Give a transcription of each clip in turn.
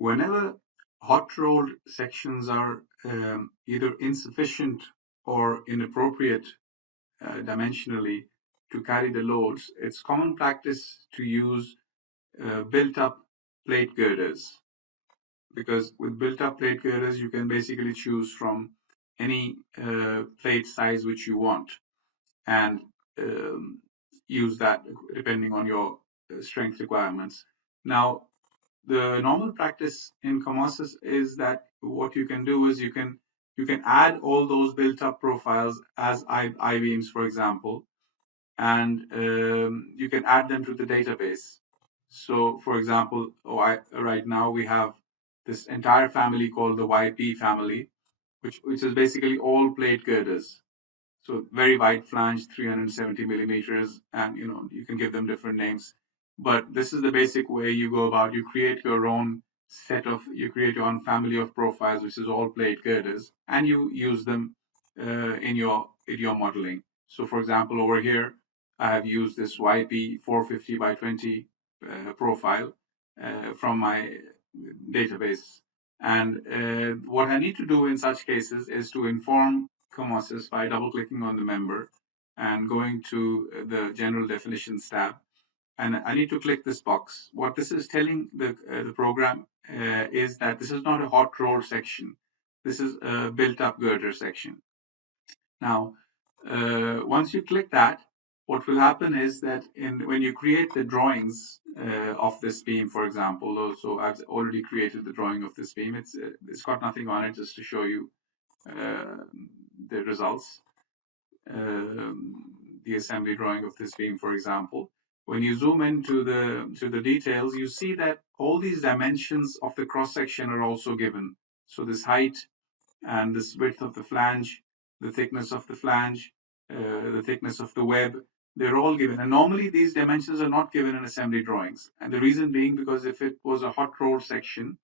Whenever hot rolled sections are either insufficient or inappropriate dimensionally to carry the loads, it's common practice to use built up plate girders, because with built up plate girders you can basically choose from any plate size which you want and um, use that depending on your strength requirements. Now, the normal practice in Comosys is that what you can do is you can add all those built up profiles as I-beams, for example, and you can add them to the database. So, for example, right now we have this entire family called the YP family, which is basically all plate girders. So very wide flange, 370 millimeters, and you can give them different names. But this is the basic way you go about. You create your own you create your own family of profiles, which is all plate girders, and you use them in your modeling. So, for example, over here, I have used this YP 450 by 20 profile from my database. And what I need to do in such cases is to inform Comosys by double-clicking on the member and going to the General Definitions tab. And I need to click this box. What this is telling the program is that this is not a hot roll section. This is a built-up girder section. Now, once you click that, what will happen is that when you create the drawings of this beam, for example, so I've already created the drawing of this beam. It's got nothing on it, just to show you the results. The assembly drawing of this beam, for example. When you zoom into the details, you see that all these dimensions of the cross section are also given. So this height and this width of the flange, the thickness of the flange, the thickness of the web, they're all given. And normally these dimensions are not given in assembly drawings. And the reason being because if it was a hot roll section,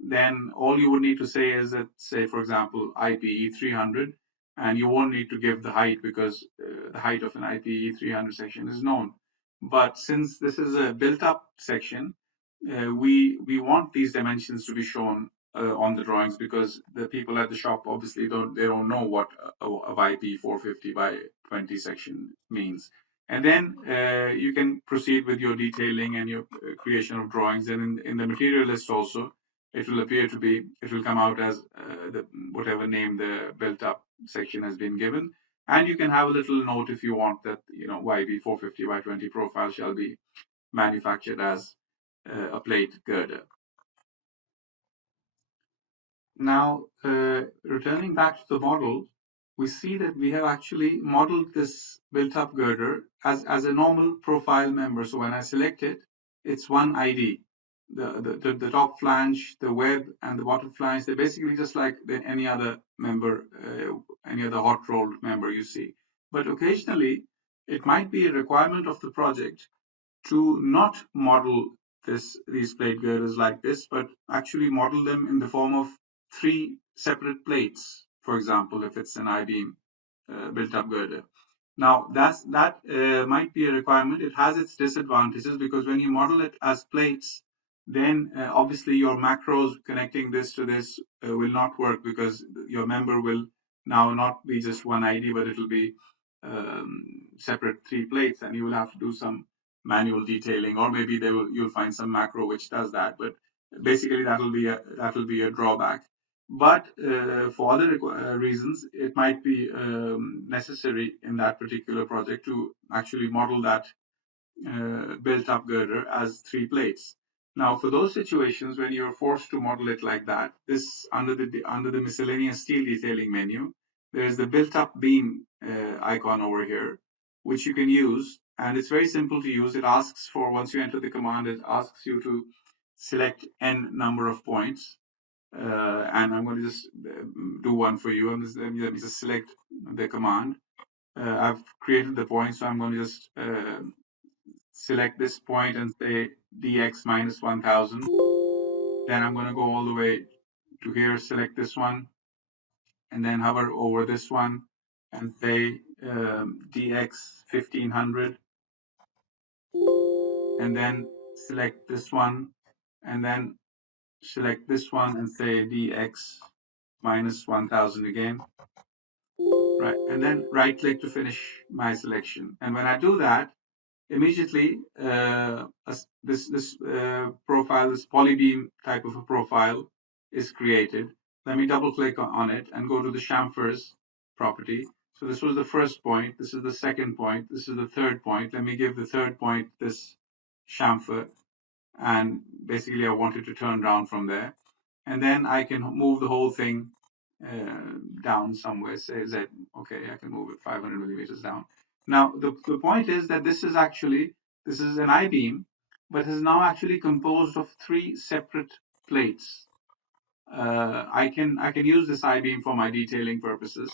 then all you would need to say is that, say, for example, IPE 300, and you won't need to give the height because the height of an IPE 300 section is known. But since this is a built-up section, we want these dimensions to be shown on the drawings, because the people at the shop obviously don't know what a YP 450 by 20 section means. And then you can proceed with your detailing and your creation of drawings. And in the material list also, it will come out as whatever name the built up section has been given. And you can have a little note if you want that, YB 450 by 20 profile shall be manufactured as a plate girder. Now, returning back to the model, we see that we have actually modeled this built up girder as a normal profile member. So when I select it, it's one ID. The top flange, the web, and the bottom flange, they're basically just like any other member, any other hot rolled member you see. But occasionally, it might be a requirement of the project to not model these plate girders like this, but actually model them in the form of 3 separate plates. For example, if it's an I-beam built-up girder. Now, that might be a requirement. It has its disadvantages, because when you model it as plates, then obviously your macros connecting this to this will not work, because your member will now not be just one ID, but it will be separate 3 plates, and you will have to do some manual detailing, or maybe you'll find some macro which does that. But basically, that'll be a drawback. But for other reasons, it might be necessary in that particular project to actually model that built-up girder as 3 plates. Now, for those situations when you're forced to model it like that, this under the miscellaneous steel detailing menu, there is the built-up beam icon over here, which you can use, and it's very simple to use. It asks for, once you enter the command, it asks you to select n number of points. And I'm going to just do one for you. Let me just select the command. I've created the point, so I'm going to just select this point and say dx minus 1000. Then I'm going to go all the way to here, select this one, and then hover over this one and say dx 1500. And then select this one, and then select this one and say dx minus 1000 again, right? And then right click to finish my selection. And when I do that, immediately this profile, this polybeam type of a profile is created. Let me double click on it and go to the chamfers property. So this was the first point, this is the second point, this is the third point. Let me give the third point this chamfer, and basically I want it to turn down from there. And then I can move the whole thing down somewhere, say Z. Okay, I can move it 500 millimeters down. Now, the point is that this is an I-beam, but is now actually composed of three separate plates. I can use this I-beam for my detailing purposes,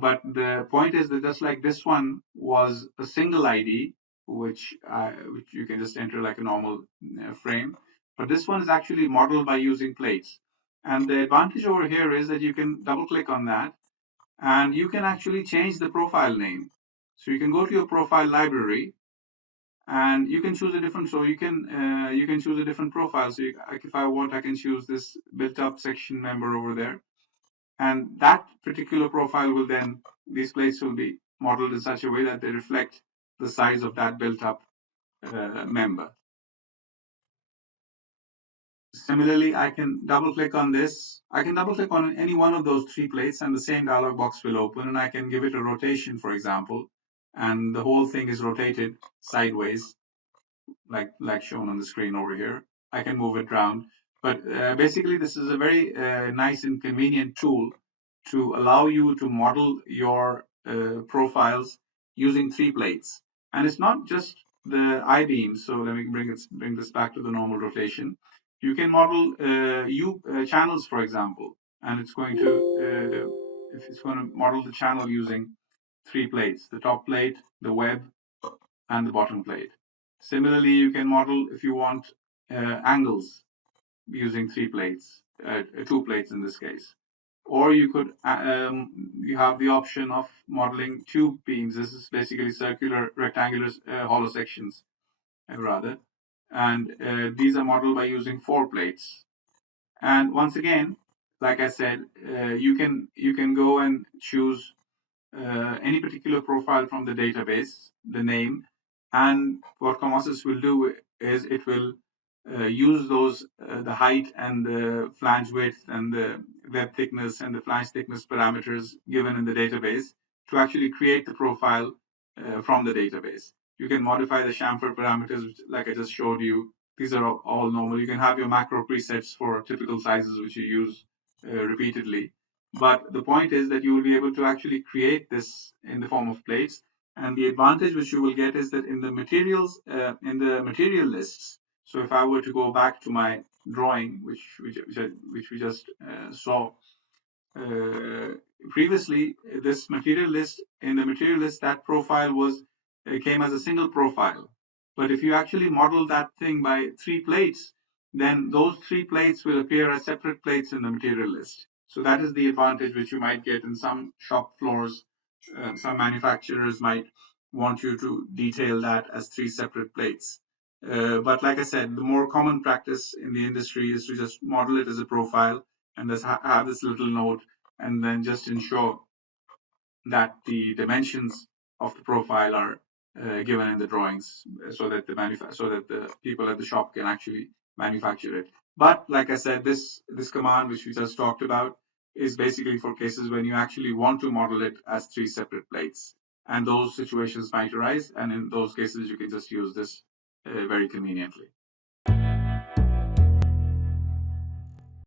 but the point is that just like this one was a single ID, which you can just enter like a normal frame, but this one is actually modeled by using plates. And the advantage over here is that you can double click on that, and you can actually change the profile name. So you can go to your profile library, and you can choose a different. So you can choose a different profile. So like if I want, I can choose this built-up section member over there, and that particular profile will then, these plates will be modeled in such a way that they reflect the size of that built-up member. Similarly, I can double click on this. I can double click on any one of those three plates and the same dialog box will open, and I can give it a rotation, for example, and the whole thing is rotated sideways, like shown on the screen over here. I can move it around, but basically this is a very nice and convenient tool to allow you to model your profiles using three plates. And it's not just the I-beams. So let me bring this back to the normal rotation. You can model channels, for example, and it's going to if it's going to model the channel using three plates: the top plate, the web, and the bottom plate. Similarly, you can model, if you want, angles using three plates, two plates in this case. Or you could you have the option of modeling tube beams. This is basically circular, rectangular, hollow sections, rather. And these are modeled by using four plates. And once again, like I said, you can go and choose any particular profile from the database, the name, and what Comosys will do is it will use those the height and the flange width and the web thickness and the flange thickness parameters given in the database to actually create the profile from the database. You can modify the chamfer parameters, like I just showed you. These are all normal. You can have your macro presets for typical sizes which you use repeatedly. But the point is that you will be able to actually create this in the form of plates. And the advantage which you will get is that in the materials, in the material lists, so if I were to go back to my drawing, which we just saw previously, this material list, in the material list, that profile was came as a single profile. But if you actually model that thing by three plates, then those three plates will appear as separate plates in the material list. So that is the advantage which you might get in some shop floors. Some manufacturers might want you to detail that as three separate plates. But like I said, the more common practice in the industry is to just model it as a profile and just have this little note, and then just ensure that the dimensions of the profile are given in the drawings, so that the people at the shop can actually manufacture it. But like I said, this command which we just talked about is basically for cases when you actually want to model it as three separate plates, and those situations might arise, and in those cases you can just use this very conveniently.